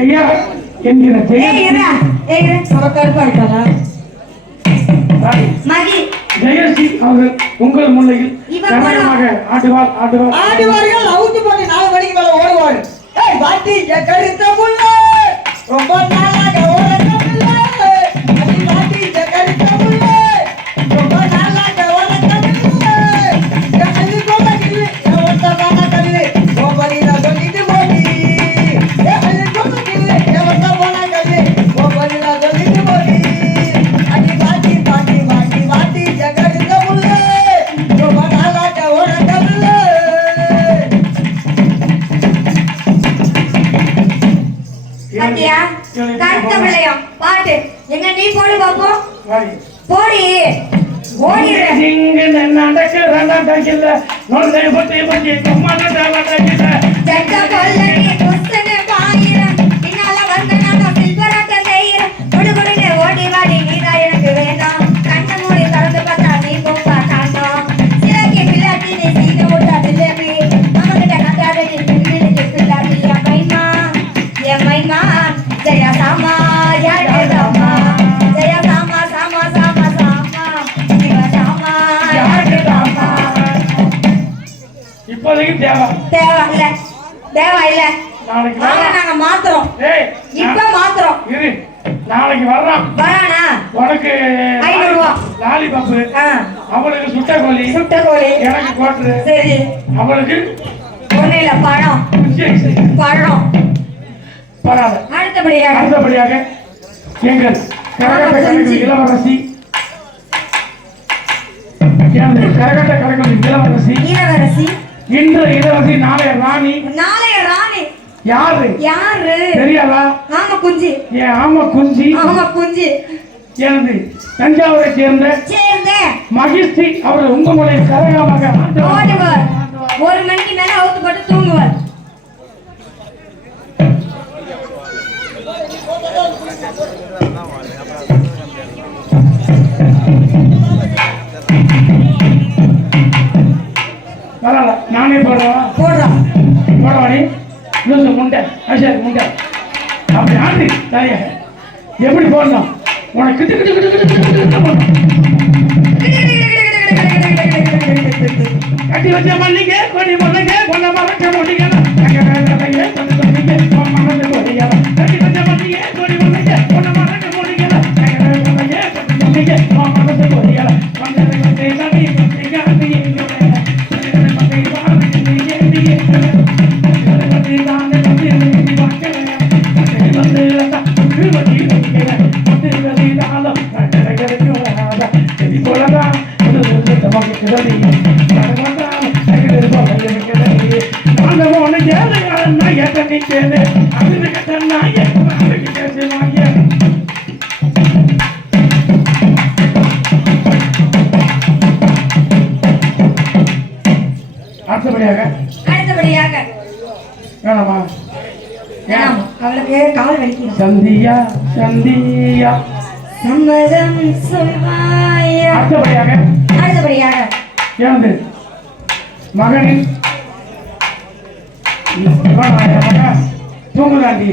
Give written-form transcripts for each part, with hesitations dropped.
ஜெயா என்கிற ஜெயஸ்ரீ அவர்கள் உங்கள் முன்னையில் ஆடுவார் ஆடுவார்கள். அவுத்து போட்டு 4 மணிக்கு மேல ஓடுவார். பாட்டி கருத்த புள்ள ரொம்ப நாளாக ஓடக்கவில்லை. பாட்டி கருத்த புள்ள ரொம்ப நாளாக ஓடக்கவில்லை. கல்லு கோமகில் எவத்தமான கல்லு கோமலில சொல்லிட்டு போடி. கல்லு கோமகில் எவத்தமான கல்லு கோமலில சொல்லிட்டு போடி. அடி பாட்டி பாட்டி பாட்டி பாட்டி கருத்த புள்ள ரொம்ப நாளாக ஓடக்கவில்லை. பாட்டியா கருத்த பிள்ளையம் பாட்டு எங்க நீ போடு பாப்போம் போடி ஓடிற இங்க நடக்கறனா தகில நொல்லை பத்தி பத்தி கம்மான தவடகில சட்ட கொல்லடி குஸ்தன பாயிரம் பின்னால வந்த நான் சில்வராட்ட செய்யற குடுகுடுனே ஓடி வாடி நீதா எனக்கு வேண்டாம் கண்ண மூடி திறந்து பார்த்தா நீ போப்பா காணோம் சிலக்கி பிள்ளாட்டி நீ சீன ஓட்டா தில்லேமி நமக்கிட்ட கட்டாத நீ பிள்ளைக்கு பிள்ளாட்டி என் மைமா ஜெய சாமா யாரு சாமா ஜெய சாமா சாமா சாமா சாமா ஜெய சாமா யாரு சாமா இப்போதைக்கு தேவை இல்ல நாளைக்கு நாங்க மாத்துறோம் இப்ப மாத்துறோம் இரு நாளைக்கு வரானா உனக்கு 500 ரூபாய் லாலிபாப் அவளுக்கு சுட்ட கோழி எனக்கு கோட்ரு சரி அவளுக்கு ஒண்ணு இல்ல பழம் அடுத்தபடியாக எங்கள் கரகட்ட கலைஞர் இளவரசி கரகட்ட கலைஞர் இளவரசி இன்று இளவரசி நாளைய ராணி யாரு தெரியாதா? ஆமா குஞ்சி எனது தஞ்சாவூரை சேர்ந்த மகிழ்ச்சி அவர் உங்க முறையில் கரகமாக 1 மணிக்கு மேல அவுத்து போட்டு தூங்குவார். பரவாயில்ல நானே போடுறவாடி லூசு முண்டை அஷர் முண்டை அப்படி ஆண்டு தாய எப்படி போடணும் உனக்கு கிட்டு கிட்டு கிட்டு கிட்டு கிட்டு கிட்டு போடணும் கட்டி வச்ச மல்லிகை கொடி முல்லைங்க கொண்ட மரக்க முடிங்க கட்டி வச்ச மல்லிகை கொடி முல்லைங்க கொண்ட மரக்க முடிங்க மனசு கொடியல அடுத்தபடியாக அவளுக்கு கால் வலிக்கும். சந்தியா சம்மதம் சொல்வாயா. அடுத்தபடியாக எனது மகனின் தூங்குதாண்டி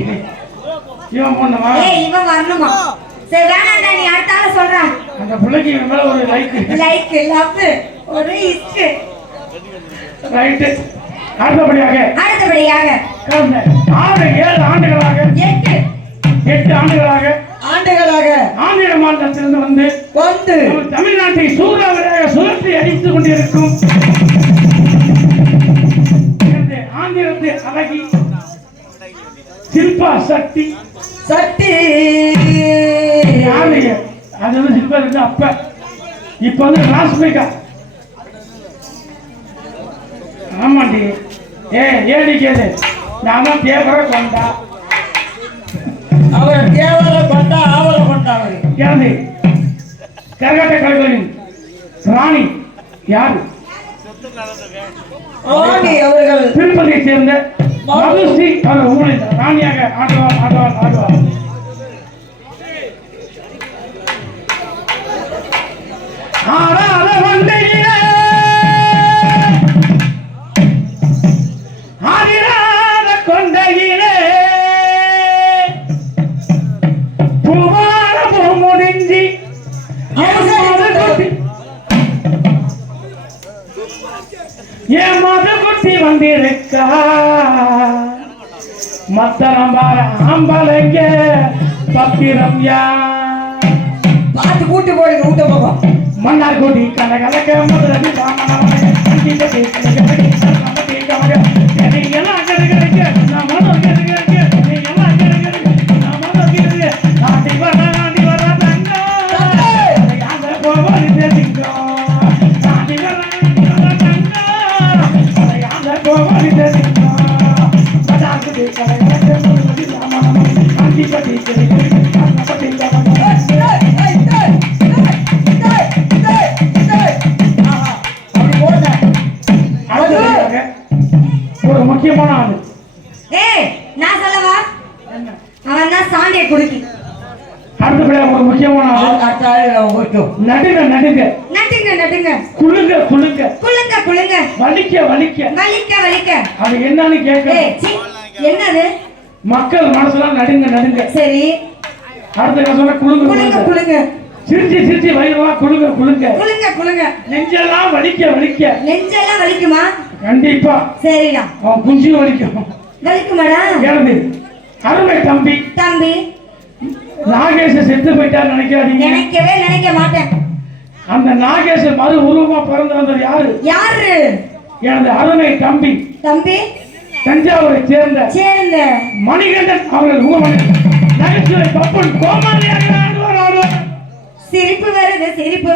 இவன் பொண்ணுமா இவன் வரணுமா? சரி வேணாண்டா நீ அடுத்தால சொல்றான். அந்த பிள்ளைக்கு இவன் மேல ஒரு லைக் லவ் ஒரு இஷ்க் ரைட். அடுத்தபடியாக 6-7 ஆண்டுகளாக 8 ஆண்டுகளாக ஆந்திர மாநிலத்திலிருந்து வந்து தமிழ்நாட்டை சூறாவளியாக சுழற்றி அடித்துக் கொண்டிருக்கும் ஆந்திரத்து அழகி சில்பா சக்தி அது வந்து சில்பா இருக்கு அப்ப இப்ப வந்து ராஸ்மிகா. ஆமாண்டி ஏடி கேது நான் தான் தேவரை கொண்டா அவர் தேவரை கொண்டா அவரை கொண்டா எனது கரகாட்ட கலைஞரின் ராணி யாரு? அவர்கள் திருப்பதியை சேர்ந்த மதுஸ்ரீ அவர் ஊரில் ராணியாக ஆடுவார். ஆடாத வந்தையிலே ஆடிராத கொண்டையிலே பூவான பூ முடிஞ்சி என் மது குட்டி வந்திருக்கா மத்தரம்பார ஆம்பளைங்க பத்திரம் யா பார்த்து கூட்டு போடுங்க ஊட்ட போவோம் மன்னார் கோடி கலகலக்க முதலடி வாமனவனே அந்திட்ட கலகலக்க நம்ம கமக நீ எல்லாம் கலகலக்க நான் மனோ கலகலக்க நீ எல்லாம் கலகலக்க நான் மனோ கலகலக்க ஆடி வர தங்கா யாத கோவரி தெரிங்கோ ஆடி வர தங்கா யாத கோவரி தெரிங்கோ மடாக்கு கலகலக்க முதலடி வாமனவனே அந்திட்ட கலகலக்க நம்ம கமக ஒரு முக்கியமான ஆளு ஏய் நான் சொல்லவா அவன் தான் சாண்டிய குடுக்கி அடுத்தபடியா ஒரு முக்கியமான ஆளு அடுத்த ஆளு நம்ம போயிட்டோம் நடுங்க நடுங்க குளுங்க குளுங்க வலிக்க வலிக்க அது என்னன்னு கேட்க ஏய் சீ என்னது மக்கள் மனசுலாம் நடுங்க சரி அடுத்த நான் சொன்ன குளுங்க சிரிச்சு வயிறெல்லாம் குளுங்க நெஞ்செல்லாம் வலிக்க நெஞ்செல்லாம் வலிக்குமா கண்டிப்பா சரிடா அவன் குஞ்சு வலிக்கும் வலிக்குமாடா எனது அருமை தம்பி நாகேஷ செத்து போயிட்டார் நினைக்காதீங்க நினைக்க மாட்டேன் அந்த நாகேஷ மறு உருவமா பிறந்து வந்தது யாரு எனது அருமை தம்பி தஞ்சாவூரை சேர்ந்த மணிகண்டன் அவர்கள் முகமணி நகைச்சுவை பப்பன் கோமாளியாக ஆடுவார் சிரிப்பு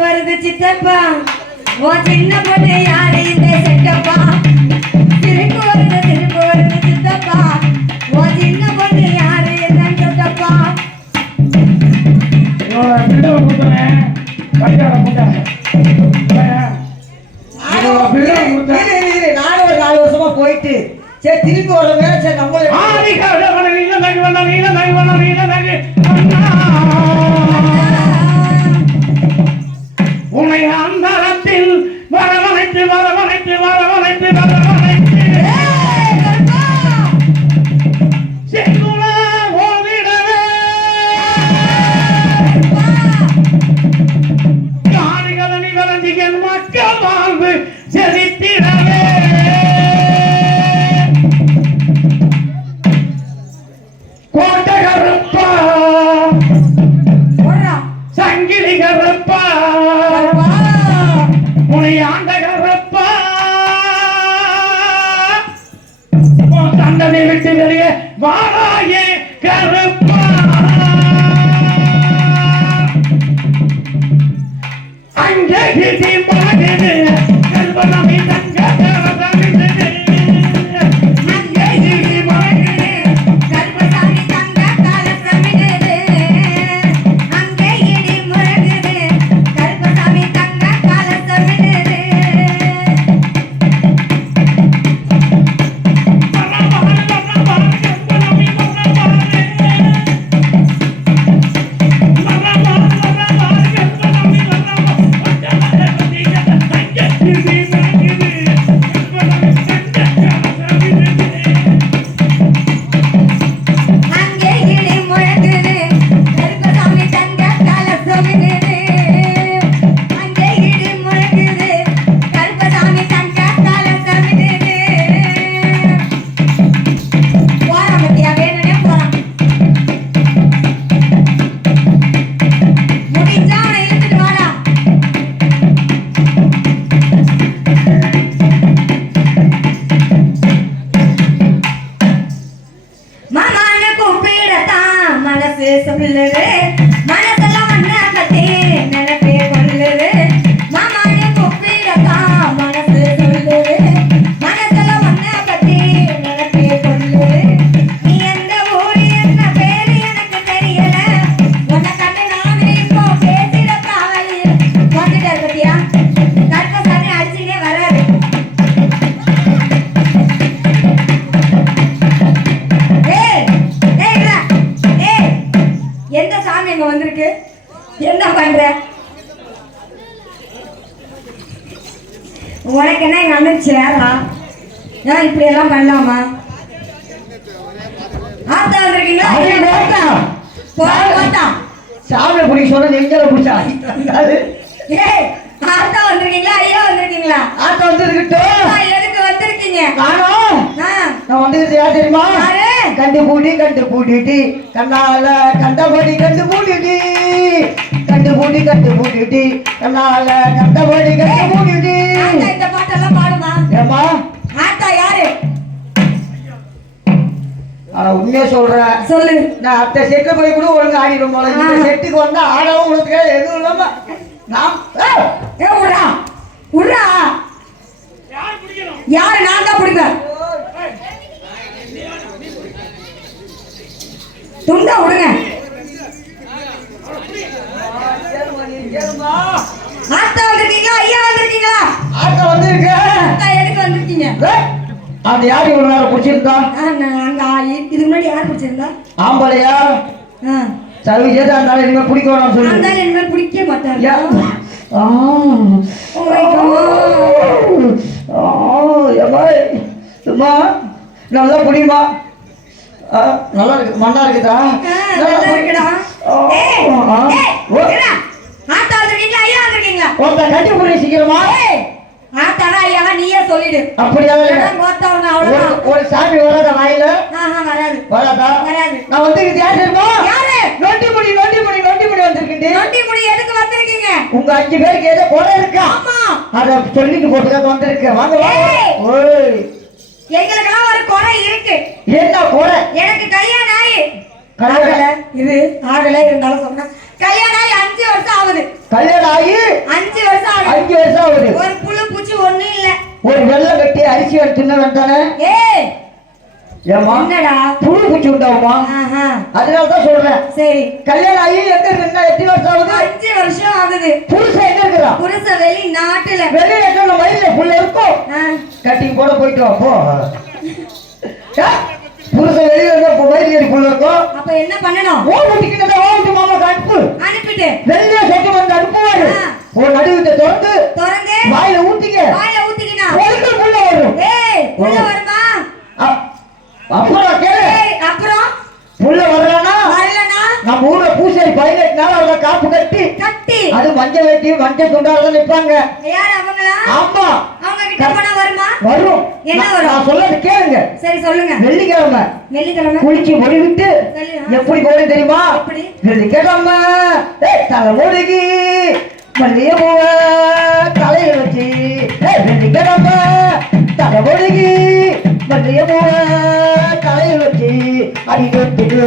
வருது சித்தப்பா உன் சின்ன பொண்ணு யாரு இந்த செட்டப்பா சிரிப்பு வருது சித்தப்பா உன் சின்ன பொண்ணு யாரு இந்த செட்டப்பா பிள்ளை கொடுத்தேன் கல்யாண முட்டாங்க நானும் ஒரு 4 வருஷமா போயிட்டு சரி திருப்பி வர வேலை சரி நம்மளே உன்னை அந்தரத்தில் வரவழைத்து செங்குல ஓதிடவே காணிகளி வளர்ந்திகள் மக்கள் வாழ்வு செழித்திடவே கோட்டை கருப்பா சங்கிலி கருப்பா உன்னை ஆண்ட கருப்பா தண்டனை விட்டு வெளியே வாராயே கருப்பா அங்கே கிட்டி பாடுது கல்வனமி தங்க தரதமிது அங்கே கிட்டி பாடுது கல்பசாமி தங்க காலசமிடுது அங்கே இடி முழங்குது கல்பசாமி தங்க காலசமிடுது அங்கே இடி முழங்குது கல்பசாமி தங்க காலசமிடுது அங்கே இடி முழங்குது கல்பசாமி தங்க காலசமிடுது போறான் பத்தியா வேணும்னே போறான் முடிஞ்சா அவனை இழுத்துட்டு வாடா மாமான கூப்பிடத்தான் மனசு சொல்லுது மனசெல்லாம் ஒண்ணு பத்தி நினைப்பே கொள்ளுது மாமான கூப்பிடத்தான் மனசு சொல்லுது மனசெல்லாம் ஒண்ணு பத்தி நினைப்பே கொள்ளுது நீ எந்த ஊரு என்ன பேரு எனக்கு தெரியல உன்னை கண்டு நானே இப்போ பேசிட காவலி வந்துட்டார் பத்தியா கற்பசாமி அடிச்சுட்டே வராரு எந்த சாமி இங்க வந்திருக்கு என்ன பண்ற உனக்கு என்ன எங்க அண்ணன் சேரா நான் இப்படி எல்லாம் பண்ணலாமா ஆத்தா வந்திருக்கீங்களா போட்டா சாமியை பிடிக்க சொன்ன நெஞ்சால பிடிச்சா அது ஏய் ஆத்தா வந்திருக்கீங்களா ஐயா வந்திருக்கீங்களா ஆட்டோ வந்துருக்கிட்டோம் எதுக்கு வந்திருக்கீங்க காணோம் ஆ, நான் வந்துருது யார் தெரியுமா யாரு? கண்டு பூட்டிட்டு கண்ணால கண்டபடி கண்டு பூட்டிட்டு கண்ணால கண்டபடி கண்டு பூட்டிட்டு ஆத்தா இந்த பாட்டெல்லாம் பாடுமா ஏமா ஆத்தா யாரு ஆனா உண்மையா சொல்றேன் சொல்லு நான் அத்தை செட்டு போய் கூட ஒழுங்கு ஆடிடும் போல இந்த செட்டுக்கு வந்தா ஆடவும் உங்களுக்கு எதுவும் இல்லாம நான் ஏ உட்றா உட்றா யாரு நான் தான் பிடிப்பேன் துண்டா விடுங்க ஆத்தா வந்திருக்கீங்களா ஐயா வந்திருக்கீங்களா ஆட்டோ வந்துருக்கு ஆத்தா எதுக்கு வந்திருக்கீங்க அந்த யாரு இவ்வளவு நேரம் பிடிச்சிருந்தா அங்க இதுக்கு முன்னாடி யார் பிடிச்சிருந்தா ஆம்பளையா சர்வீஸ் ஏதா இருந்தாலும் இனிமே பிடிக்க வேணாம் சொல்லு அந்த இனிமேல் பிடிக்க மாட்டாங்க யா. ஆ. Oh my God. ஏம்மா, அம்மா, நல்லா புடியுமா நல்லா இருக்கு மண்ணா இருக்குதா நல்லா இருக்குடா ஏய் ஆ. ஏய் ஆத்தா வந்திருக்கீங்களா ஐயா வந்திருக்கீங்களா ஒருத்தன் கட்டி புடி சீக்கிரமா ஏய் ஆத்தாடா ஐயாவா நீயே சொல்லிடு அப்படியா மொத்தம் அவ்வளவுதான் ஒரு சாமி வராத வாயில வராது வராதா வராது நான் வந்து யார் தெரியுமா யாரு நொண்டி முடி வந்திருக்கேன் நொண்டி முடி எதுக்கு வந்திருக்கீங்க உங்க 5 பேருக்கு ஏதோ குறை இருக்கா ஆமா அத சொல்லிட்டு போட்டுக்காக வந்திருக்கேன் வாங்க வாங்க ஏய். ஓய் எங்களுக்கெல்லாம் ஒரு குறை இருக்கு என்ன குறை எனக்கு கல்யாணம் ஆகி கல்யாணம் ஆகல இது ஆகல இருந்தாலும் சொன்னா கல்யாணம் ஆகி 5 வருஷம் ஆகுது கல்யாணம் ஆகி 5 வருஷம் ஆகுது 5 வருஷம் ஆகுது ஒரு புழு பூச்சி ஒண்ணும் இல்ல ஒரு வெள்ளை கட்டி அரிசி எடுத்து தின்ன வேண்டானே ஏய் ஏமா என்னடா புழு பூச்சி உண்டாகுமா ஆஹா அதனால தான் சொல்றேன் சரி கல்யாணம் ஆகி எங்க இருக்குன்னா எத்தனை வருஷம் ஆகுது 5 வருஷம் ஆகுது புருஷன் எங்க இருக்கிறா புருஷ வெளி நாட்டுல வெளியே எத்தனை வயல்ல புள்ள இருக்கும் கட்டிங் போட போயிட்டு வா போ புருஷன் வெளியே இருந்தா வயல் ஏறி புள்ள இருக்கும் அப்ப என்ன பண்ணணும் ஓட்டு மாமா அனுப்பு அனுப்பிட்டு வெளியே சொட்டு வந்து அனுப்புவாரு ஆ. ஒரு நடுவிட்ட திறந்து திறந்து வாயில ஊத்திக்க வாயில ஊத்திக்கினா ஒழுங்கு புள்ள வரும் ஏய் உள்ள வருமா அப்புறம் கேளு ஏய் அப்புறம் புள்ள வரலன்னா வரலனா நம்ம ஊர்ல பூசாரி 18 நாள் அவங்க காப்பு கட்டி கட்டி அது மஞ்சள் வெட்டி மஞ்சள் துண்டால நிப்பாங்க யார் அவங்களா ஆமா அவங்க கிட்ட போனா வருமா வரும் என்ன வரும்? நான் சொல்லது கேளுங்க சரி சொல்லுங்க வெள்ளிக்கிழமை வெள்ளிக்கிழமை குளிச்சு முடிவிட்டு சொல்லு. எப்படி போகணும் தெரியுமா எப்படி? வெள்ளிக்கிழமை தலை முழுகி மல்லிய பூவ தலையில வச்சு வெள்ளிக்கிழமை தலை முழுகி மல்லிய பூவ தலையில வச்சு அடிக்கட்டு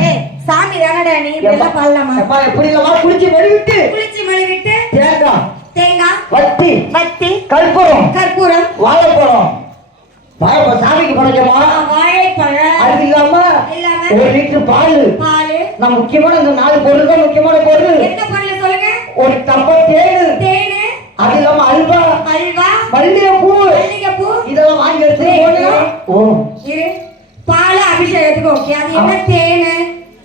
ஏய் சாமி தானடா நீ எல்லாம் பாடலாமா எப்படி இல்லமா குளிச்சு முடிவிட்டு குளிச்சு மழுவிட்டு தேங்காய் தேங்காய் வத்தி பத்தி கற்பூரம் கற்பூரம் வாழைப்பழம் வாழைப்பழம் சாமிக்கு படைக்கமா வாழைப்பழம் அது இல்லாம இல்லாம 1 லிட்டர் பால் பால் நான் முக்கியமான இந்த 4 பொருள் தான் முக்கியமான பொருள் என்ன பொருள் சொல்லுங்க ஒரு டப்பா தேனு தேனு அது இல்லாம அல்வா அல்வா மல்லிகைப்பூ மல்லிகைப்பூ இதெல்லாம் வாங்கி எடுத்து போடணும். ஓ இரு பால் அபிஷேகத்துக்கு ஓகே அது என்ன தேனு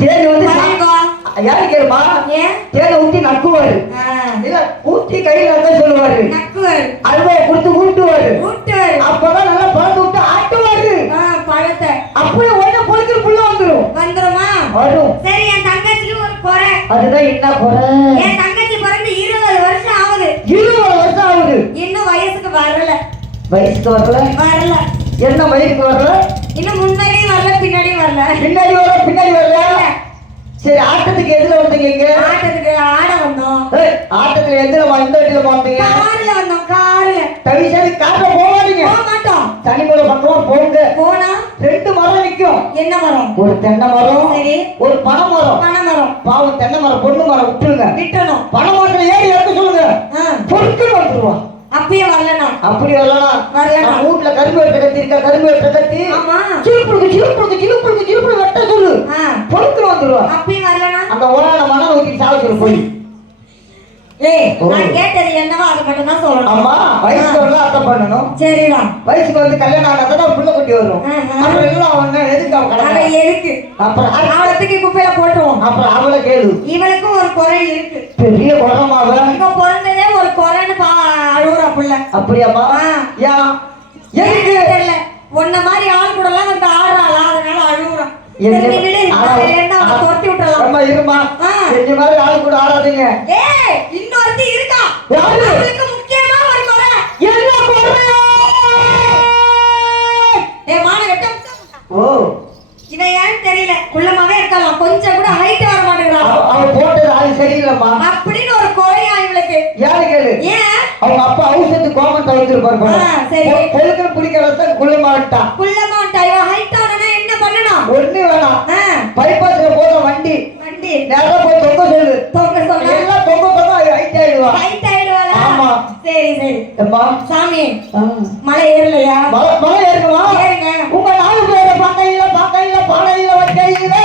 தேனு வந்து அல்வா யாரு கேளுமா ஏன் தேனை ஊத்தி நக்குவாரு இல்ல ஊத்தி கையில அதான் சொல்லுவாரு நக்குவர் அல்வா கொடுத்து ஊட்டுவாரு ஊட்டுவர் அப்பதான் நல்லா பழத்தை விட்டு ஆட்டுவாரு பழத்தை அப்படியே உடனே பொழுது புள்ள வந்துரும் வந்துருமா வரும் சரி என் தங்கச்சிக்கு ஒரு குறை அதுதான் என்ன குறை என் தங்கச்சி பிறந்து 20 வருஷம் ஆகுது 20 வருஷம் ஆகுது இன்னும் வயசுக்கு வரல வயசுக்கு வரல என்ன வயசுக்கு வரல இன்னும் முன்னாடியும் வரல பின்னாடியும் வரல பின்னாடி வரல சரி ஆட்டத்துக்கு எதுல வந்தீங்க இங்க ஆட்டத்துக்கு ஆட வந்தோம் ஆட்டத்துல எதுல இந்த வண்டியில வந்தீங்க கார்ல வந்தோம் கார்ல தவிசாரி கார்ல போவாதீங்க போக மாட்டோம் தனிமுறை பக்கம் போங்க போனா 2 மரம் நிக்கும் என்ன மரம் ஒரு தென்னை மரம் சரி ஒரு பனை மரம் பனைமரம் பாவம் தென்னை மரம் பொண்ணு மரம் விட்டுருங்க விட்டணும் பனை மரத்துல ஏறி இறக்க சொல்லுங்க பொறுக்குன்னு வந்துருவான் அப்பயே வரலனா அப்படி வரலாம் வரலனா வீட்டுல கரும்பு வெட்ட கத்தி இருக்கா கரும்பு வெட்ட கத்தி ஆமா சிலுப்புடுக்கு வெட்ட சொல்லு பொறுக்குன்னு வந்துருவா அப்பயே வரலனா அந்த உலக மனம் ஊத்தி சாவ சொல்லு போய் ஏய் நான் கேட்டது என்னவோ அதை மட்டும் தான் சொல்லணும் அம்மா வயசுக்கு வரல அத்தை பண்ணணும் சரிடா வயசுக்கு வந்து கல்யாணம் ஆனாதான் புள்ள குட்டி வரும் அப்புறம் எல்லாம் அவன் எதுக்கு அவன் அவ கடை எதுக்கு அப்புறம் அவளை தூக்கி குப்பையில போட்டுவோம் அப்புறம் அவளை கேளு இவளுக்கும் ஒரு குறை இருக்கு பெரிய குரமாவ இப்ப பிறந்ததே ஒரு குறைன்னு அழுகுறா புள்ள அப்படியாம்மா ஏன் எதுக்கு தெரியல உன்ன மாதிரி ஆள் கூட எல்லாம் வந்து ஆடுறாளா அதனால அழுகுறான் சரி, நீ விடு. நான் இல்லைன்னா அவனை துரத்தி விட்டுறலாம். அம்மா இருமா. ஆ. இந்த மாதிரி ஆள் கூட ஆடாதீங்க. ஏய், இன்னொருத்தி இருக்கா. யாரு? அவளுக்கு முக்கியமா ஒரு குறை. என்ன குறை? ஏய், மானகட்டம். ஓ, இவன் ஏன்னு தெரியல, குள்ளமாவே இருக்கலாம், கொஞ்சம் கூட ஹைட் வர மாட்டேங்கிறான். அவ போட்டது ஆள் சரியில்லைம்மா. அப்படின்னு ஒரு குறையா இவளுக்கு. யாரு கேளு? ஏன்? அவங்க அப்பா ஔஷத்து கோமத்தை வச்சிருப்பாரு போல. ஆ, சரி. பொழுது பிடிக்க வச்சா குள்ளமாட்டான். குள்ளமாட்டா இவன் ஹைட் ஆனா என்ன பண்ணணும்? ஒண்ணு வேணாம். ஆ, பைபாஸ்ல போற வண்டி வண்டி நேரா போய் தொங்க சொல்லு. தொங்க சொன்னா எல்லாம் தொங்க தொங்க ஹைட் ஆயிடுவா. ஹைட் ஆயிடுவாளா? ஆமா. சரி சரி. அம்மா சாமி, மலை ஏறலையா? மலை ஏறுமா? ஏறுங்க. உங்க 4 பேரை பக்கையில பானையில வைக்கையில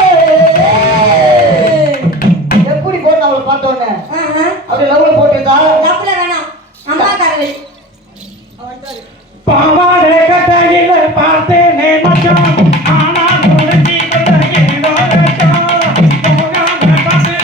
எப்படி போட்டு அவளை பார்த்தோன்னே அப்படி லவ்ல போட்டுட்டா. லவ்ல வேணாம், அம்மா காரவை. பாவாடை கட்டையில பார்த்தேனே மச்சான்